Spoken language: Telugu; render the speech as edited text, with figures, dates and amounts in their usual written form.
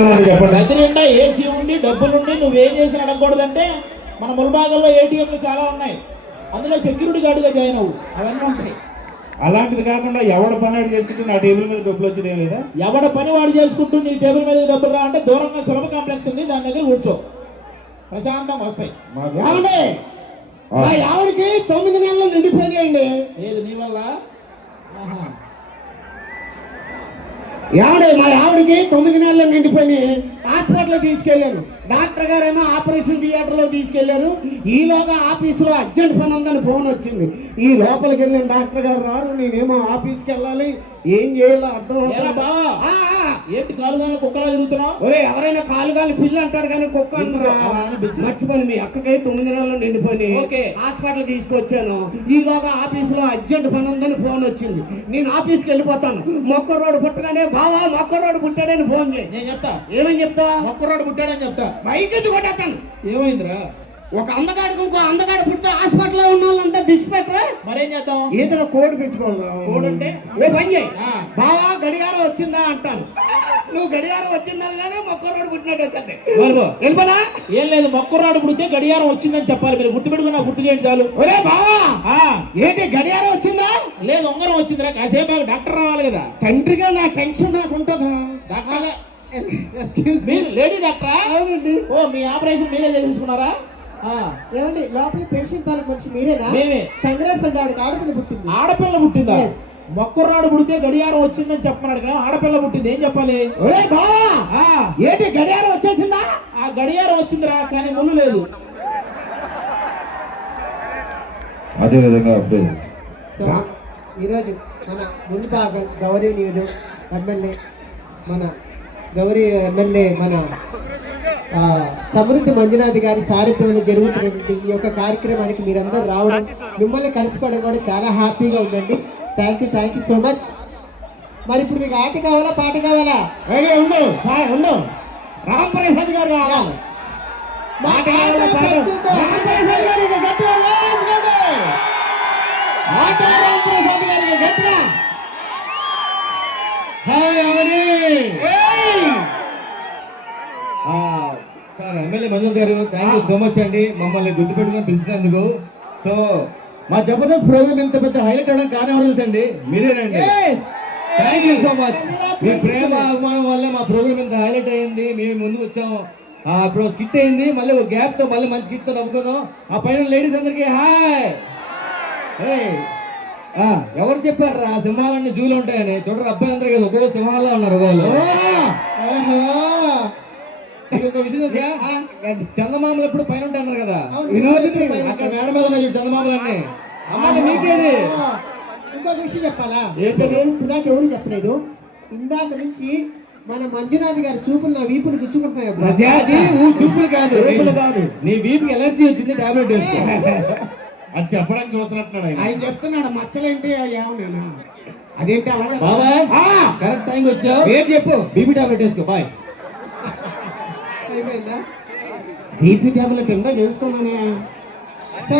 గది నిండా ఏసీ ఉండి డబ్బులుండి నువ్వేం చేసి అడగకూడదంటే మన ముల్బాగల్లో ఏటీఎంలు చాలా ఉన్నాయి, అందులో సెక్యూరిటీ గార్డుగా జాయిన్ అవ్వు, అవన్నీ ఉంటాయి. అలాంటిది కాకుండా ఎవడ పని వాడు చేసుకుంటూ నా టేబుల్ మీద డబ్బులు వచ్చేదేం లేదా? ఎవడ పని వాడు చేసుకుంటూ నీ టేబుల్ మీద డబ్బులు రా అంటే దూరంగా సులభ కాంప్లెక్స్ ఉంది, దాని దగ్గర కూర్చో, ప్రశాంతంగా వస్తాయి. ఆవిడకి 9 నెలలు నిండిపోయాయండి. ఏది నీ వల్ల? ఏమండే మా ఆవిడకి 9 నెలలు నిండిపోయి హాస్పిటల్ తీసుకెళ్ళాను. డాక్టర్ గారేమో ఆపరేషన్ థియేటర్లో తీసుకెళ్లారు. ఈలోగా ఆఫీసులో అర్జెంట్ పని ఉందని ఫోన్ వచ్చింది. ఈ లోపలికి వెళ్ళిన డాక్టర్ గారు రారు, నేనేమో ఆఫీస్కి వెళ్ళాలి, ఏం చేయాలో అర్థం అవుతుందా? ఏంటి కాలుగాని కుక్కలా తిరుగుతున్నావు? ఒరే ఎవరైనా కాలుగాని పిల్లి అంటాడు కానీ కుక్క అంటారా? మర్చిపోయి మీ అక్కకి 9 నెలలు నిండిపోయి హాస్పిటల్ తీసుకొచ్చాను. ఈలోగా ఆఫీసులో అర్జెంట్ పని ఉందని ఫోన్ వచ్చింది. నేను ఆఫీస్కి వెళ్ళిపోతాను. మొక్కరోడు పుట్టగానే బావా మొక్కరోడు పుట్టాడని ఫోన్ చేయి. నేను చెప్తా. ఏమని చెప్తా? మొక్కరోడు పుట్టాడని చెప్తా. మైకెత్తి కొట్టేస్తాను. ఏమైందిరా? ఒక అందగాడికి ఇంకో అందగాడు పుడితే హాస్పిటల్లో ఉన్న వాళ్ళంతా దిష్టి పెట్టరా? మరేం చేద్దాం? ఏదైనా కోడ్ పెట్టుకోవాలి. కోడ్ అంటే ఓ పని చేయి, బావా గడియారం వచ్చిందా అంటాను. నువ్వు గడియారం వచ్చిందనగానే మొక్కరోడు పుట్టినట్టు వచ్చింది. వెళ్ళిపోనా? ఏం లేదు, మొక్కరాడు పుడితే గడియారం వచ్చిందని చెప్పాలి. మీరు గుర్తుపెట్టుకున్నా, గుర్తు చేయండి చాలు. ఒరే బావా ఏంటి గడియారం వచ్చిందా? లేదు ఉంగరం వచ్చిందిరా. కాసేపు డాక్టర్ రావాలి కదా. తండ్రిగా నా టెన్షన్ నాకు ఉంటుందిరా. డాక్టర్ లేడీ డాక్టరా? ఓ మీ ఆపరేషన్ మీరే చేసుకున్నారా? ఏమండి లోపల పేషెంట్ పాలక మనిషి మీరేనా? మేమే. కంగ్రాట్స్ అంటే ఆవిడకి ఆడపిల్ల పుట్టింది. ఆడపిల్ల పుట్టిందా? మొక్కరాడు పుడితే గడియారం వచ్చిందని చెప్పన్నాడు కదా, ఆడపిల్ల పుట్టింది, ఏం చెప్పాలి? ఒరే బావా ఏంటి గడియారం వచ్చేసిందా? ఆ గడియారం వచ్చిందిరా, కానీ ముళ్ళు లేదు. అదే విధంగా సో ఈరోజు మన ముల్బాగల్ గౌరవనీయులు ఎమ్మెల్యే మన సమృద్ధి మంజునాథ్ గారి సారథ్యంలో జరుగుతున్నటువంటి ఈ యొక్క కార్యక్రమానికి మీరందరూ రావడం, మిమ్మల్ని కలుసుకోవడం కూడా చాలా హ్యాపీగా ఉందండి. Thank you so much. మరి ఇప్పుడు మీకు ఆట కావాలా పాట కావాలా? ఉండు రాంప్రసాద్ గారు కావాలి. రాంప్రసాద్ గారికి గట్టిగా రాంప్రసాద్ గారికి గట్టిగా సార్ ఎమ్మెల్యే మంజునాథ్ గారు థ్యాంక్ యూ సో మచ్ అండి, మమ్మల్ని గుర్తుపెట్టుకుని పిలిచినందుకు. సో మా జబర్దస్త్ ప్రోగ్రామ్ ఇంత పెద్ద హైలైట్ అవడం కారణం తెలుసండి మీరేనండి. Thank you so much. మీ ప్రేమ అభిమానం వల్ల మా ప్రోగ్రామ్ ఇంత హైలైట్ అయింది. మేము ముందుకు వచ్చాము, ఇప్పుడు స్కిట్ అయింది, మళ్ళీ ఒక గ్యాప్ తో మళ్ళీ మంచి స్కిట్ తో నవ్వుకుందాం. ఆ పైన లేడీస్ అందరికి హాయ్. ఎవరు చెప్పారు ఆ సింహాలన్నీ జూలు ఉంటాయని? చూడరు అబ్బాయిలందరూ కదా ఒక్కో సింహాల్లో ఉన్నారు వాళ్ళు. ఒక విషయం తెలుసా, చందమామలు ఎప్పుడు పైన ఉంటాయన్నారు కదా, అక్కడ మేడ మీద ఉన్నాయి చందమామలన్నీ. అమ్మాయి మీకేది ఇంకొక విషయం చెప్పాలా? ఇప్పుడు దాకా ఎవరు చెప్పలేదు. ఇందాక నుంచి మన మంజునాథ్ గారి చూపులు నా వీపులు గుచ్చుకుంటున్నాయి. చూపులు కాదు, నీ వీపుకి ఎలర్జీ వచ్చింది, టాబ్లెట్ వేసుకో. అది చెప్పడానికి చూస్తున్నట్టున్నాడు ఆయన చెప్తున్నాడు. మచ్చలేంటి ఏమన్నా అదేంటి అలాగే బాబాయ్ కరెక్ట్ టైం వచ్చావు. ఏం చెప్పు? బీపీ టాబ్లెట్ వేసుకో. బాయ్. అయిపోయిందా? బీపీ టాబ్లెట్ ఎంతో చేసుకున్నానే. సో